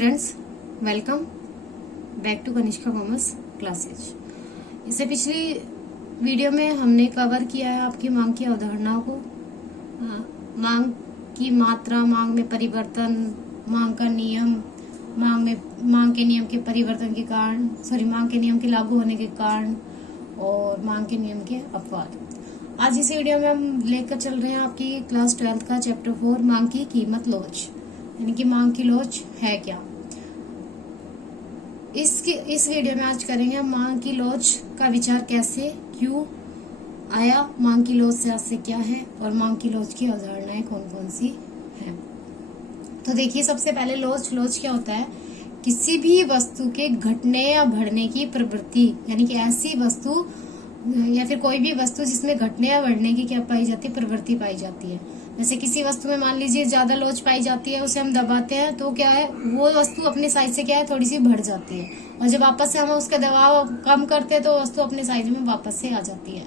Students, welcome back to Kanishka commerce classes. इससे पिछली video में हमने कवर किया है आपकी मांग की अवधारणाओं को, मांग की मात्रा, मांग में परिवर्तन, मांग का नियम, मांग के नियम के परिवर्तन के कारण, मांग के नियम के लागू होने के कारण और मांग के नियम के अपवाद। आज इस वीडियो में हम लेकर चल रहे हैं आपकी क्लास 12 का चैप्टर 4 मांग की कीमत लोच, यानी कि मांग की लोच है क्या। इस वीडियो में आज करेंगे मांग की लोच का विचार कैसे, क्यों आया, मांग की लोच से आज क्या है और मांग की लोच की अवधारणाएं कौन कौन सी हैं। तो देखिए, सबसे पहले लोच क्या होता है? किसी भी वस्तु के घटने या बढ़ने की प्रवृत्ति, यानी कि ऐसी वस्तु या फिर कोई भी वस्तु जिसमें घटने या बढ़ने की क्या पाई जाती है, प्रवृत्ति पाई जाती है। जैसे किसी वस्तु में मान लीजिए ज्यादा लोच पाई जाती है, उसे हम दबाते हैं तो क्या है, वो वस्तु अपने साइज से क्या है, थोड़ी सी बढ़ जाती है, और जब वापस से हम उसका दबाव कम करते हैं तो वस्तु अपने साइज में वापस से आ जाती है।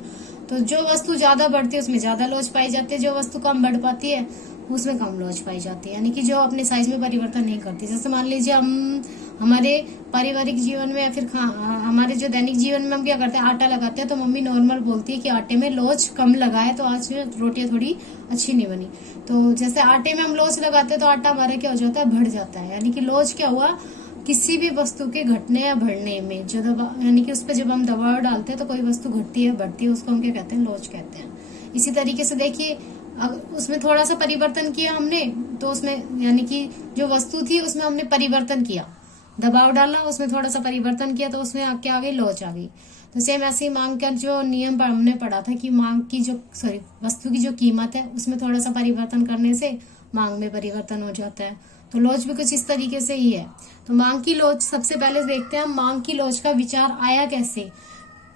तो जो वस्तु ज्यादा बढ़ती है उसमें ज्यादा लोच पाई जाती है, जो वस्तु कम बढ़ पाती है उसमें कम लोच पाई जाती है, यानी कि जो अपने साइज में परिवर्तन नहीं करती। जैसे मान लीजिए हम हमारे पारिवारिक जीवन में या फिर हमारे जो दैनिक जीवन में हम क्या करते हैं, आटा लगाते हैं तो मम्मी नॉर्मल बोलती है कि आटे में लोच कम लगा है तो आज रोटियां थोड़ी अच्छी नहीं बनी। तो जैसे आटे में हम लोच लगाते हैं तो आटा हमारा क्या हो जाता है, बढ़ जाता है। यानी कि लोच क्या हुआ, किसी भी वस्तु के घटने या बढ़ने में जो दबाव, यानी कि उस पर जब हम दबाव डालते हैं तो कोई वस्तु घटती है, बढ़ती है, उसको हम क्या कहते हैं, लोच कहते हैं। इसी तरीके से देखिए, उसमें थोड़ा सा परिवर्तन किया हमने तो उसमें, यानी कि जो वस्तु थी उसमें हमने परिवर्तन किया, दबाव डाला, उसमें थोड़ा सा परिवर्तन किया तो उसमें क्या आ गई, लोच आ गई। तो सेम ऐसे ही मांग का जो नियम हमने पढ़ा था कि मांग की जो वस्तु की जो कीमत है उसमें थोड़ा सा परिवर्तन करने से मांग में परिवर्तन हो जाता है। तो लोच भी कुछ इस तरीके से ही है। तो मांग की लोच, सबसे पहले देखते हैं मांग की लोच का विचार आया कैसे,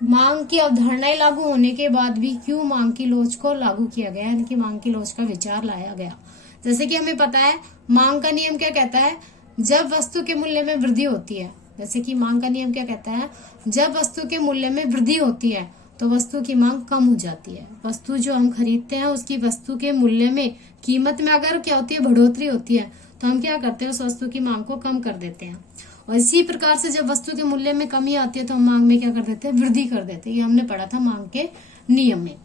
मांग की अवधारणाएं लागू होने के बाद भी क्यों मांग की लोच को लागू किया गया, यानी कि मांग की लोच का विचार लाया गया। जैसे कि हमें पता है मांग का नियम क्या कहता है, जब वस्तु के मूल्य में वृद्धि होती है, जैसे कि मांग का नियम क्या कहता है, जब वस्तु के मूल्य में वृद्धि होती है तो वस्तु की मांग कम हो जाती है। वस्तु जो हम खरीदते हैं उसकी वस्तु के मूल्य में, कीमत में अगर क्या होती है, बढ़ोतरी होती है तो हम क्या करते हैं, उस वस्तु की मांग को कम कर देते हैं। और इसी प्रकार से जब वस्तु के मूल्य में कमी आती है तो हम मांग में क्या कर देते हैं, वृद्धि कर देते हैं। ये हमने पढ़ा था मांग के नियम में।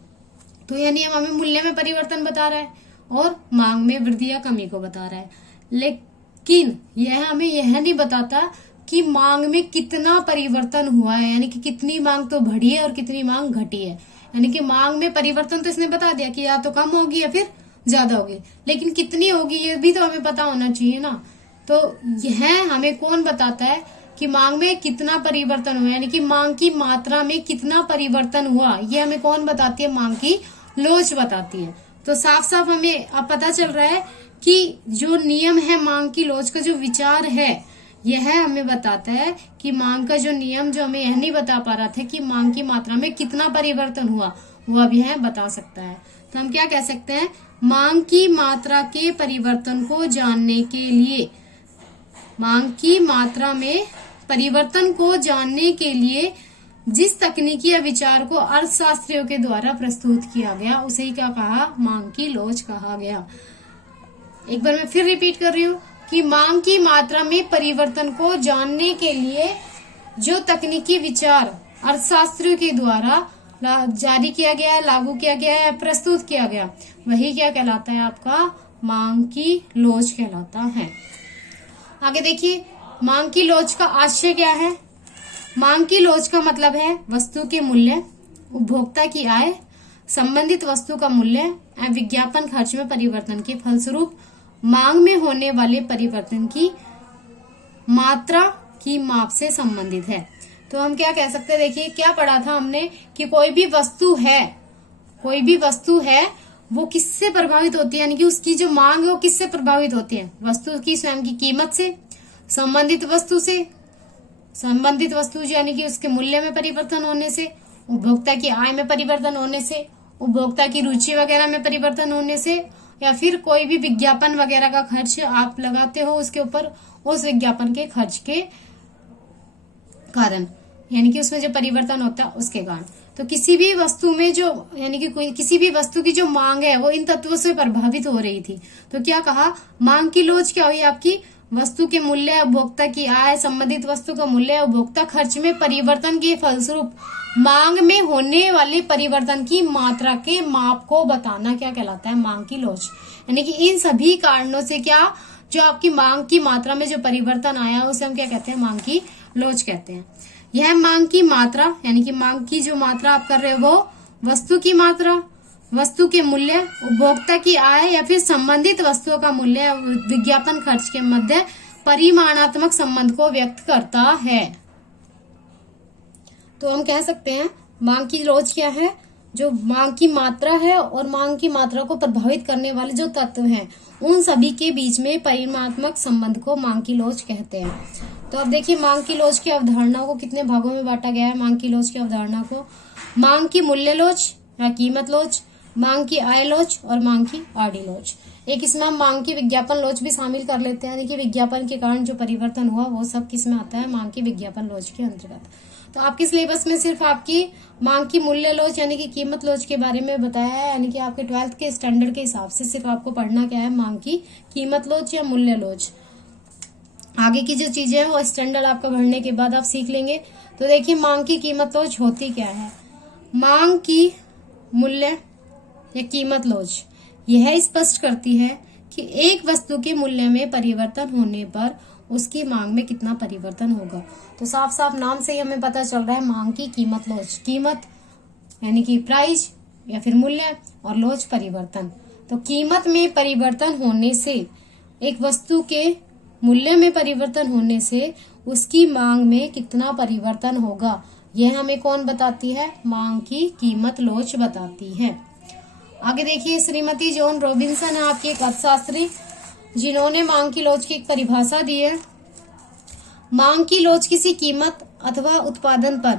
तो यह नियम हमें मूल्य में परिवर्तन बता रहा है और मांग में वृद्धि या कमी को बता रहा है, लेकिन यह हमें यह नहीं बताता कि मांग में कितना परिवर्तन हुआ है, यानी कि कितनी मांग तो बढ़ी है और कितनी मांग घटी है। यानी कि मांग में परिवर्तन तो इसने बता दिया कि या तो कम होगी या फिर ज्यादा होगी, लेकिन कितनी होगी ये भी तो हमें पता होना चाहिए ना। तो यह हमें कौन बताता है कि मांग में कितना परिवर्तन हुआ, यानी कि मांग की मात्रा में कितना परिवर्तन हुआ, ये हमें कौन बताती है, मांग की लोच बताती है। तो साफ साफ हमें अब पता चल रहा है कि जो नियम है मांग की लोच का जो विचार है, यह हमें बताता है कि मांग का जो नियम जो हमें यह नहीं बता पा रहा था कि मांग की मात्रा में कितना परिवर्तन हुआ, वो अब यह बता सकता है। तो हम क्या कह सकते हैं, मांग की मात्रा के परिवर्तन को जानने के लिए, मांग की मात्रा में परिवर्तन को जानने के लिए जिस तकनीकी या विचार को अर्थशास्त्रियों के द्वारा प्रस्तुत किया गया उसे ही क्या कहा, मांग की लोच कहा गया। एक बार मैं फिर रिपीट कर रही हूँ कि मांग की मात्रा में परिवर्तन को जानने के लिए जो तकनीकी विचार अर्थशास्त्रियों के द्वारा जारी किया गया है, लागू किया गया है, प्रस्तुत किया गया, वही क्या कहलाता है, आपका मांग की लोच कहलाता है। आगे देखिए, मांग की लोच का आशय क्या है। मांग की लोच का मतलब है वस्तु के मूल्य, उपभोक्ता की आय, संबंधित वस्तु का मूल्य एवं विज्ञापन खर्च में परिवर्तन के फलस्वरूप मांग में होने वाले परिवर्तन की मात्रा की माप से संबंधित है। तो हम क्या कह सकते हैं, देखिए क्या पढ़ा था हमने कि कोई भी वस्तु है वो किससे प्रभावित होती है, यानी कि उसकी जो मांग है वो किससे प्रभावित होती है, वस्तु की स्वयं की कीमत से, संबंधित वस्तु से, संबंधित वस्तु यानी कि उसके मूल्य में परिवर्तन होने से, उपभोक्ता की आय में परिवर्तन होने से, उपभोक्ता की रुचि वगैरह में परिवर्तन होने से, या फिर कोई भी विज्ञापन वगैरह का खर्च आप लगाते हो उसके ऊपर, उस विज्ञापन के खर्च के कारण, यानी कि उसमें जो परिवर्तन होता है उसके कारण। तो किसी भी वस्तु में जो, यानी कि किसी भी वस्तु की जो मांग है वो इन तत्वों से प्रभावित हो रही थी। तो क्या कहा, मांग की लोच क्या हुई आपकी, वस्तु के मूल्य, उपभोक्ता की आय, संबंधित वस्तु का मूल्य, उपभोक्ता खर्च में परिवर्तन के फलस्वरूप मांग में होने वाले परिवर्तन की मात्रा के माप को बताना क्या कहलाता है? मांग की लोच। यानी कि इन सभी कारणों से क्या, जो आपकी मांग की मात्रा में जो परिवर्तन आया उसे हम क्या कहते हैं? मांग की लोच कहते हैं। यह मांग की मात्रा, यानी कि मांग की जो मात्रा आप कर रहे हो वो वस्तु की मात्रा, वस्तु के मूल्य, उपभोक्ता की आय या फिर संबंधित वस्तुओं का मूल्य, विज्ञापन खर्च के मध्य परिमाणात्मक संबंध को व्यक्त करता है। तो हम कह सकते हैं मांग की लोच क्या है? जो मांग की मात्रा है और मांग की मात्रा को प्रभावित करने वाले जो तत्व हैं उन सभी के बीच में परिमाणात्मक संबंध को मांग की लोच कहते हैं। तो अब देखिए मांग की लोच की अवधारणा को कितने भागों में बांटा गया है। मांग की लोच की अवधारणा को मांग की मूल्य लोच या कीमत लोच, मांग की आय लोच और मांग की आड़ी लोच। एक इसमें हम मांग की विज्ञापन लोच भी शामिल कर लेते हैं, यानी कि विज्ञापन के कारण जो परिवर्तन हुआ वो सब किसमें आता है? मांग की विज्ञापन लोच के अंतर्गत। तो आपके सिलेबस में सिर्फ आपकी मांग की मूल्य लोच यानी कि कीमत लोच के बारे में बताया है, यानी कि आपके 12th के स्टैंडर्ड के हिसाब से सिर्फ आपको पढ़ना क्या है? मांग की कीमत लोच या मूल्य लोच। आगे की जो चीजें हैं वो स्टैंडर्ड आपका बढ़ने के बाद आप सीख लेंगे। तो देखिए मांग की कीमत लोच होती क्या है? मांग की मूल्य या कीमत लोच यह स्पष्ट करती है कि एक वस्तु के मूल्य में परिवर्तन होने पर उसकी मांग में कितना परिवर्तन होगा। तो साफ साफ नाम से ही हमें पता चल रहा है मांग की कीमत लोच। कीमत यानी कि प्राइस या फिर मूल्य और लोच परिवर्तन। तो कीमत में परिवर्तन होने से, एक वस्तु के मूल्य में परिवर्तन होने से उसकी मांग में कितना परिवर्तन होगा, यह हमें कौन बताती है? मांग की कीमत लोच बताती है। आगे देखिए श्रीमती जॉन रॉबिन्सन है आपकी एक अर्थशास्त्री, जिन्होंने मांग की लोच की एक परिभाषा दी है। मांग की लोच किसी कीमत अथवा उत्पादन पर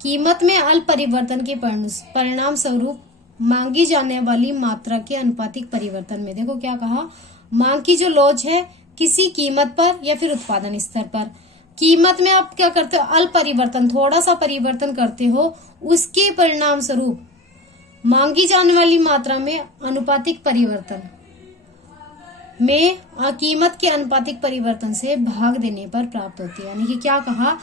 कीमत में अल्प परिवर्तन के परिणाम स्वरूप मांगी जाने वाली मात्रा के अनुपातिक परिवर्तन में, देखो क्या कहा, मांग की जो लोच है किसी कीमत पर या फिर उत्पादन स्तर पर, कीमत में आप क्या करते हो? अल्प परिवर्तन, थोड़ा सा परिवर्तन करते हो, उसके परिणाम स्वरूप मांगी जाने वाली मात्रा में अनुपातिक परिवर्तन में कीमत के अनुपातिक परिवर्तन से भाग देने पर प्राप्त होती है। यानी कि क्या कहा,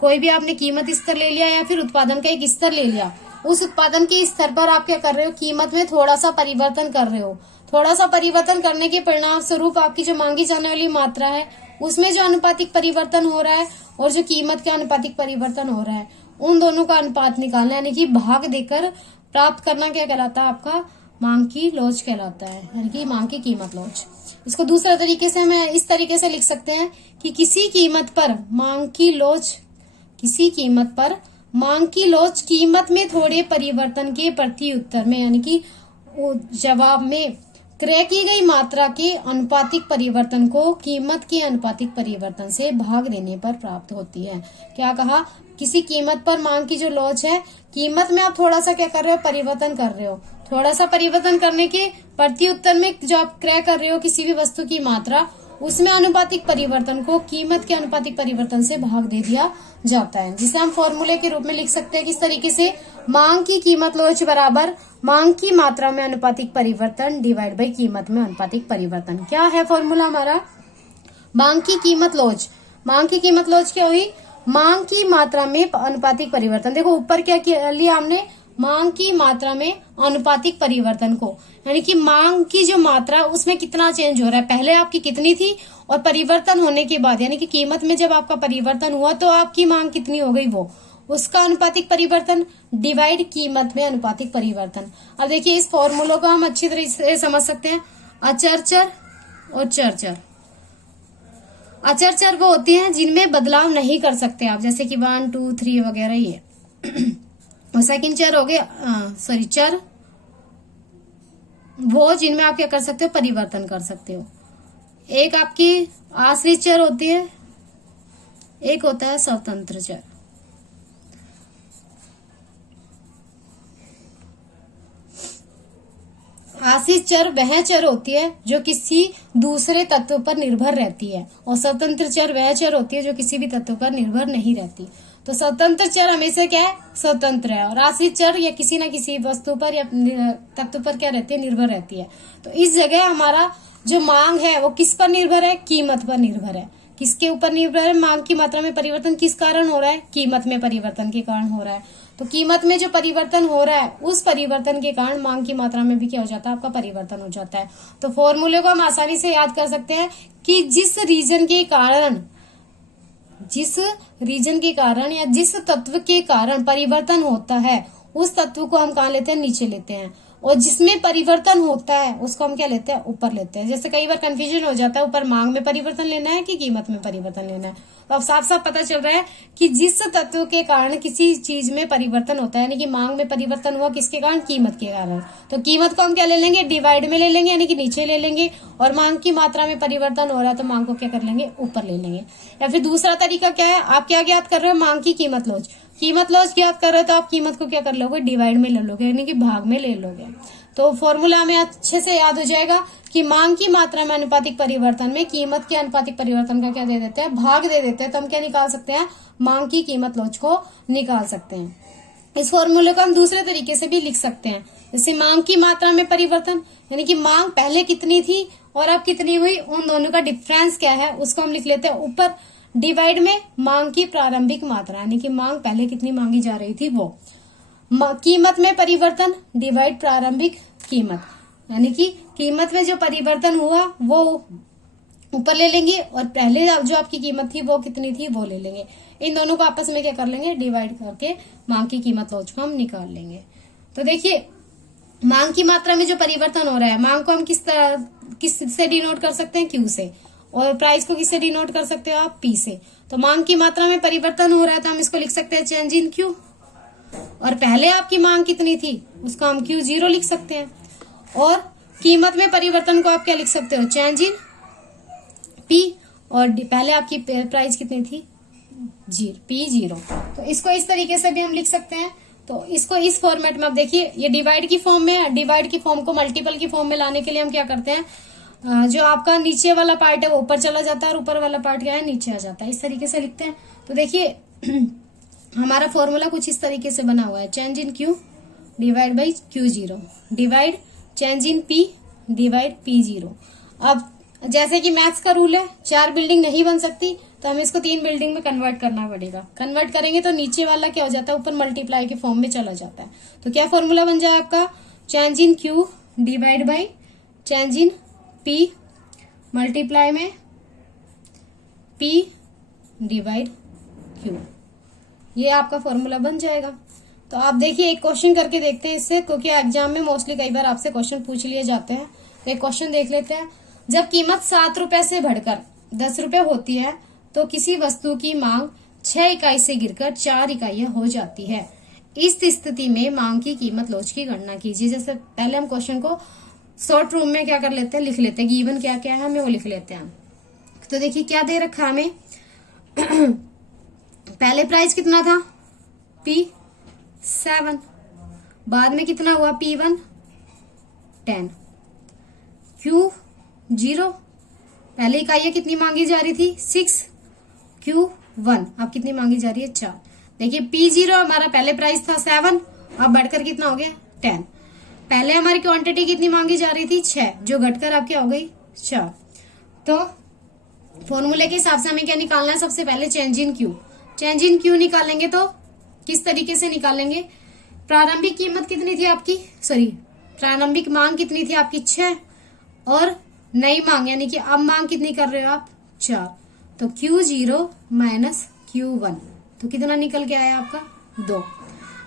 कोई भी आपने कीमत स्तर ले लिया या फिर उत्पादन का एक स्तर ले लिया, उस उत्पादन के स्तर पर आप क्या कर रहे हो? कीमत में थोड़ा सा परिवर्तन कर रहे हो। थोड़ा सा परिवर्तन करने के परिणाम स्वरूप आपकी जो मांगी जाने वाली मात्रा है उसमें जो अनुपातिक परिवर्तन हो रहा है और जो कीमत का अनुपातिक परिवर्तन हो रहा है, उन दोनों का अनुपात निकालना यानी कि भाग देकर प्राप्त करना क्या कहलाता है? आपका मांग की लोच कहलाता है, यानी कि मांग की कीमत लोच। इसको दूसरे तरीके से हमें इस तरीके से लिख सकते हैं कि किसी कीमत पर मांग की लोच, किसी कीमत पर मांग की लोच कीमत में थोड़े परिवर्तन के प्रति उत्तर में, यानी कि जवाब में क्रय की गई मात्रा के अनुपातिक परिवर्तन को कीमत के अनुपातिक परिवर्तन से भाग देने पर प्राप्त होती है। क्या कहा? किसी कीमत पर मांग की जो लोच है, कीमत में आप थोड़ा सा क्या कर रहे हो? परिवर्तन कर रहे हो। थोड़ा सा परिवर्तन करने के प्रति उत्तर में जो आप क्रय कर रहे हो किसी भी वस्तु की मात्रा, उसमें अनुपातिक परिवर्तन को कीमत के अनुपातिक परिवर्तन से भाग दे दिया जाता है, जिसे हम फॉर्मूले के रूप में लिख सकते हैं किस तरीके से? मांग की कीमत लोच बराबर मांग की मात्रा में अनुपातिक परिवर्तन डिवाइड बाई कीमत में अनुपातिक परिवर्तन। क्या है फॉर्मूला हमारा? मांग की कीमत लोच, मांग की कीमत लोच क्या हुई? मांग की मात्रा में अनुपातिक परिवर्तन। देखो ऊपर क्या लिया हमने? मांग की मात्रा में अनुपातिक परिवर्तन को, यानी कि मांग की जो मात्रा उसमें कितना चेंज हो रहा है, पहले आपकी कितनी थी और परिवर्तन होने के बाद यानी कि कीमत में जब आपका परिवर्तन हुआ तो आपकी मांग कितनी हो गई, वो उसका अनुपातिक परिवर्तन डिवाइड कीमत में अनुपातिक परिवर्तन। अब देखिए इस फॉर्मूलों को हम अच्छी तरह से समझ सकते हैं। अचर चर और चर चर। अचर चर वो होती हैं जिनमें बदलाव नहीं कर सकते आप, जैसे कि 1 2 3 वगैरह ये और सेकंड चर हो गए चर वो जिनमें आप क्या कर सकते हो? परिवर्तन कर सकते हो। एक आपकी आश्रित चर होती है, एक होता है स्वतंत्र चर। आश्रित चर वह चर होती है जो किसी दूसरे तत्व पर निर्भर रहती है और स्वतंत्र चर वह चर होती है जो किसी भी तत्व पर निर्भर नहीं रहती। तो स्वतंत्र चर हमेशा क्या है? स्वतंत्र है, और आश्रित चर या किसी ना किसी वस्तु पर या तत्व पर क्या रहती है? निर्भर रहती है। तो इस जगह हमारा जो मांग है वो किस पर निर्भर है, कीमत पर निर्भर है। किसके ऊपर निर्भर है, मांग की मात्रा में परिवर्तन किस कारण हो रहा है, कीमत में परिवर्तन के कारण हो रहा है। तो कीमत में जो परिवर्तन हो रहा है उस परिवर्तन के कारण मांग की मात्रा में भी क्या हो जाता है, आपका परिवर्तन हो जाता है। तो फॉर्मूले को हम आसानी से याद कर सकते हैं कि जिस रीजन के कारण या जिस तत्व के कारण परिवर्तन होता है उस तत्व को हम कहाँ लेते हैं, नीचे लेते हैं, और जिसमें परिवर्तन होता है उसको हम क्या लेते हैं, ऊपर लेते हैं। जैसे कई बार कंफ्यूजन हो जाता है, ऊपर मांग में परिवर्तन लेना है कि कीमत में परिवर्तन लेना है। तो अब साफ साफ पता चल रहा है कि जिस तत्व के कारण किसी चीज में परिवर्तन होता है, यानी कि मांग में परिवर्तन हुआ किसके कारण, कीमत के कारण, तो कीमत को हम क्या ले लेंगे, डिवाइड में ले लेंगे, यानी कि नीचे ले लेंगे, और मांग की मात्रा में परिवर्तन हो रहा है तो मांग को क्या कर लेंगे, ऊपर ले लेंगे। या फिर दूसरा तरीका क्या है, आप क्या ज्ञात कर रहे हो, मांग की कीमत लॉस ज्ञात कर रहे हो तो आप कीमत को क्या कर लोगे, डिवाइड में ले लोगे, यानी कि भाग में ले लोगे। तो फॉर्मूला हमें अच्छे से याद हो जाएगा कि मांग की मात्रा में अनुपातिक परिवर्तन में कीमत के अनुपातिक परिवर्तन का क्या दे देते हैं, भाग दे देते हैं। तो हम क्या निकाल सकते हैं, मांग की कीमत लॉस को निकाल सकते हैं। इस फॉर्मूले को हम दूसरे तरीके से भी लिख सकते हैं, जैसे मांग की मात्रा में परिवर्तन, यानी कि मांग पहले कितनी थी और अब कितनी हुई, उन दोनों का डिफरेंस क्या है उसको हम लिख लेते हैं ऊपर, डिवाइड में मांग की प्रारंभिक मात्रा, यानी कि मांग पहले कितनी मांगी जा रही थी वो, कीमत में परिवर्तन डिवाइड प्रारंभिक कीमत, यानी कि कीमत में जो परिवर्तन हुआ वो ऊपर ले लेंगे और पहले जो आपकी कीमत थी वो कितनी थी वो ले लेंगे। इन दोनों को आपस में क्या कर लेंगे, डिवाइड करके मांग की कीमत लॉस को हम निकाल लेंगे। तो देखिए मांग की मात्रा में जो परिवर्तन हो रहा है, मांग को हम किस से डिनोट कर सकते हैं, क्यू से, और प्राइस को किससे डिनोट कर सकते हो आप, पी से। तो मांग की मात्रा में परिवर्तन हो रहा है तो हम इसको लिख सकते हैं चेंज इन क्यू, और पहले आपकी मांग कितनी थी उसका हम Q0 लिख सकते हैं, और कीमत में परिवर्तन को आप क्या लिख सकते हो, चेंज इन P, और पहले आपकी प्राइस कितनी थी, P0। तो इसको इस तरीके से भी हम लिख सकते हैं। तो इसको इस फॉर्मेट में आप देखिए, ये डिवाइड की फॉर्म में है, डिवाइड की फॉर्म को मल्टीपल की फॉर्म में लाने के लिए हम क्या करते हैं, जो आपका नीचे वाला पार्ट है वो ऊपर चला जाता है और ऊपर वाला पार्ट क्या है, नीचे आ जाता है, इस तरीके से लिखते हैं। तो देखिए हमारा फॉर्मूला कुछ इस तरीके से बना हुआ है, change in Q divide by Q0 divide change in P divide P0। अब जैसे कि मैथ्स का रूल है, 4 बिल्डिंग नहीं बन सकती तो हमें इसको 3 बिल्डिंग में कन्वर्ट करना पड़ेगा। कन्वर्ट करेंगे तो नीचे वाला क्या हो जाता है, ऊपर मल्टीप्लाई के फॉर्म में चला जाता है। तो क्या फॉर्मूला बन जाए आपका, change in Q divide by change in P multiply में P डिवाइड Q, ये आपका फॉर्मूला बन जाएगा। तो आप देखिए एक क्वेश्चन करके देखते हैं इससे, क्योंकि एग्जाम में मोस्टली कई बार आपसे क्वेश्चन पूछ लिए जाते हैं। तो एक क्वेश्चन देख लेते हैं, जब कीमत 7 रुपए से बढ़कर 10 रुपए होती है तो किसी वस्तु की मांग 6 इकाई से गिरकर 4 इकाइयां हो जाती है। इस स्थिति में मांग की कीमत लॉस की गणना कीजिए। जैसे पहले हम क्वेश्चन को शॉर्ट रूम में क्या कर लेते हैं, लिख लेते हैं, गिवन क्या क्या है हमें वो लिख लेते हैं। तो देखिए क्या दे रखा हमें पहले प्राइस कितना था, P7, बाद में कितना हुआ, P1 10, Q0 पहले इकाइयां कितनी मांगी जा रही थी 6, Q1 अब कितनी मांगी जा रही है 4। देखिए P0 हमारा पहले प्राइस था 7, अब बढ़कर कितना हो गया 10। पहले हमारी क्वांटिटी कितनी मांगी जा रही थी 6, जो घटकर अब क्या हो गई 4। तो फॉर्मूले के हिसाब से हमें क्या निकालना है, सबसे पहले change in Q। Change in Q निकालेंगे तो किस तरीके से निकालेंगे, प्रारंभिक कीमत कितनी थी आपकी, प्रारंभिक मांग कितनी थी आपकी 6, और नई मांग यानी कि अब मांग कितनी कर रहे हो आप 4, तो Q0 माइनस Q1, तो कितना निकल के आया आपका 2।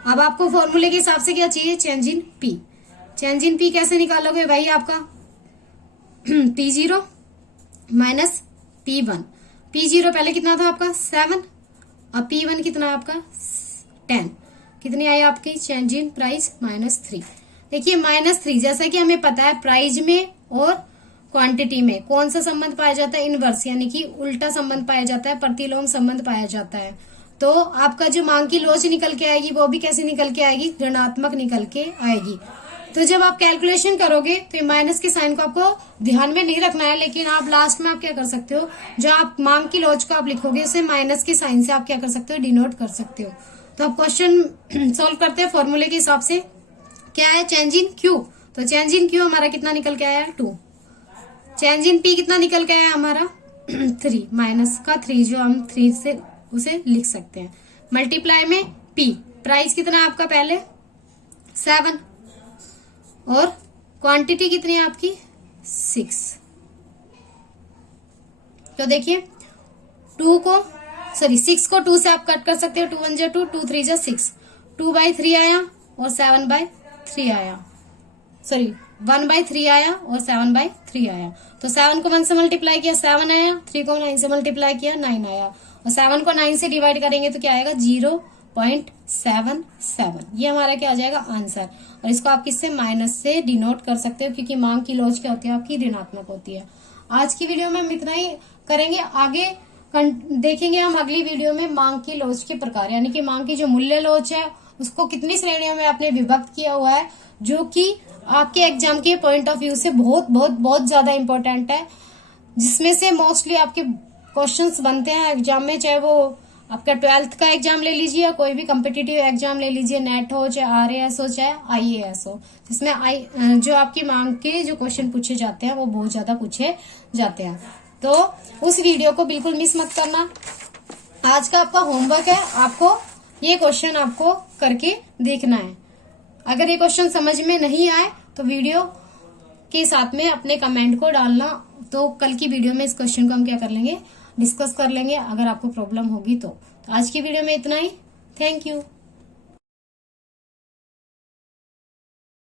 अब आपको फॉर्मूले के हिसाब से क्या चाहिए, change in P। Change in P कैसे निकालोगे भाई, आपका P0 माइनस P1। P0 पहले कितना था आपका 7, अब P1 कितना है आपका 10, कितनी आई आपकी चेंज इन प्राइस -3। देखिए -3, जैसा कि हमें पता है प्राइस में और क्वांटिटी में कौन सा संबंध पाया जाता है, इनवर्स, यानी कि उल्टा संबंध पाया जाता है, प्रतिलोम संबंध पाया जाता है। तो आपका जो मांग की लॉस निकल के आएगी वो भी कैसे निकल के आएगी, ऋणात्मक निकल के आएगी। तो जब आप कैलकुलेशन करोगे तो माइनस के साइन को आपको ध्यान में नहीं रखना है, लेकिन आप लास्ट में आप क्या कर सकते हो, जो आप मांग की लॉस को आप लिखोगे उसे माइनस के साइन से आप क्या कर सकते हो, डिनोट कर सकते हो। तो आप क्वेश्चन सॉल्व करते हैं फॉर्मूले के हिसाब से, क्या है चेंज इन Q। तो चेंज इन Q हमारा कितना निकल के आया 2, चेंज इन पी कितना निकल के आया हमारा 3 माइनस का 3 जो हम 3 से उसे लिख सकते हैं। मल्टीप्लाई में पी प्राइस कितना है आपका पहले 7 और क्वांटिटी कितनी है आपकी 6। तो देखिए 6 को 2 से आप कट कर सकते हो। 2 1 2 2 3 6 2/3 आया और 7/3 आया, सॉरी 1/3 आया और 7/3 आया। तो 7 को 1 से मल्टीप्लाई किया 7 आया, 3 को 9 से मल्टीप्लाई किया 9 आया और 7 को 9 से डिवाइड करेंगे तो क्या आएगा 0.77। ये हमारा क्या आ जाएगा आंसर। और इसको आप किससे माइनस से डिनोट कर सकते हो क्योंकि मांग की लॉज क्या होती है आपकी ऋणात्मक होती है। आज की वीडियो में हम इतना ही करेंगे, आगे देखेंगे हम अगली वीडियो में मांग की लॉज के प्रकार, यानी कि मांग की जो मूल्य लॉज है उसको कितनी श्रेणियों में आपने विभक्त किया हुआ है, जो कि आपके एग्जाम के पॉइंट ऑफ व्यू से बहुत बहुत बहुत ज्यादा इंपॉर्टेंट है, जिसमें से मोस्टली आपके क्वेश्चंस बनते हैं एग्जाम में, चाहे वो आपका 12th का एग्जाम ले लीजिए या कोई भी कम्पिटिटिव एग्जाम ले लीजिए, नेट हो चाहे RAS हो चाहे IAS हो, जिसमें जो आपकी मांग के जो क्वेश्चन पूछे जाते हैं वो बहुत ज्यादा पूछे जाते हैं। तो उस वीडियो को बिल्कुल मिस मत करना। आज का आपका होमवर्क है, आपको ये क्वेश्चन आपको करके देखना है। अगर ये क्वेश्चन समझ में नहीं आए तो वीडियो के साथ में अपने कमेंट को डालना, तो कल की वीडियो में इस क्वेश्चन को हम क्या कर लेंगे डिस्कस कर लेंगे अगर आपको प्रॉब्लम होगी तो। आज की वीडियो में इतना ही। Thank you.